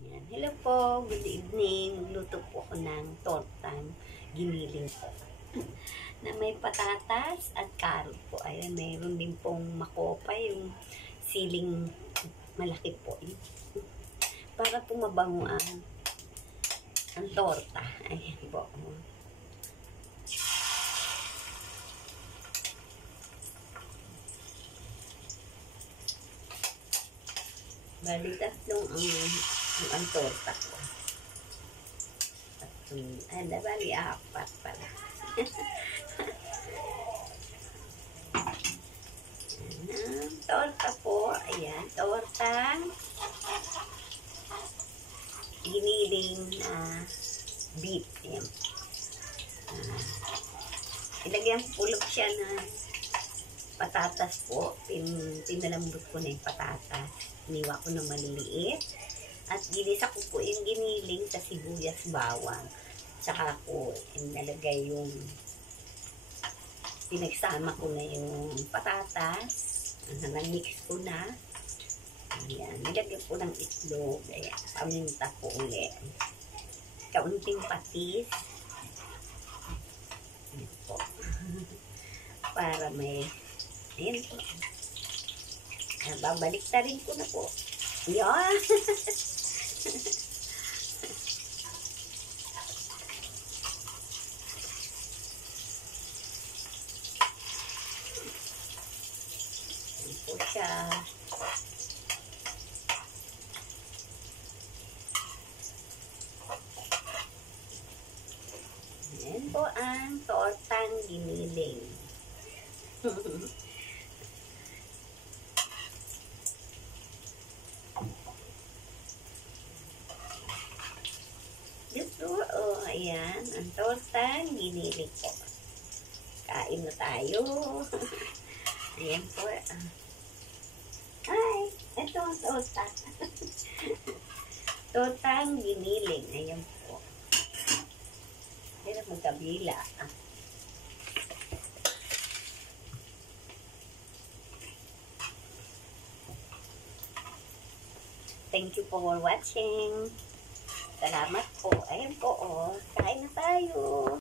Yan. Hello po, good evening. Luto po ako ng tortang giniling po. Na may patatas at carrot po. Ayan, mayroon din pong makopa, yung siling malaki po. Para po mabango ang torta. Ayan po. Bali, tatlong ang torta ko. Bali, apat pala. Torta po. Ayan, tortang giniling na beef. Ayan. Ilagyan po siya na patatas po. Pinalambot ko na yung patatas. Iniwa ko na maliliit. At ginisa ko po yung giniling sa sibuyas bawang. Tsaka ko nalagay yung pinagsama ko na yung patatas. Na-mix ko na. Ayan. Nilagyan po ng itlog. Ayan. Paminta po ulit. Kaunting patis. Ayan po. Para may ayan po. Babalik na rin ko na po. Yan. Yan po siya. Yan po ang tortang giniling. Dito, ayan, ang tortang giniling po. Kain na tayo. Ayan po. Ay, ito ang torta. Tortang giniling. Ayan po. Ayan, magkabila. Thank you for watching. Salamat po. Ayan po, kain na tayo.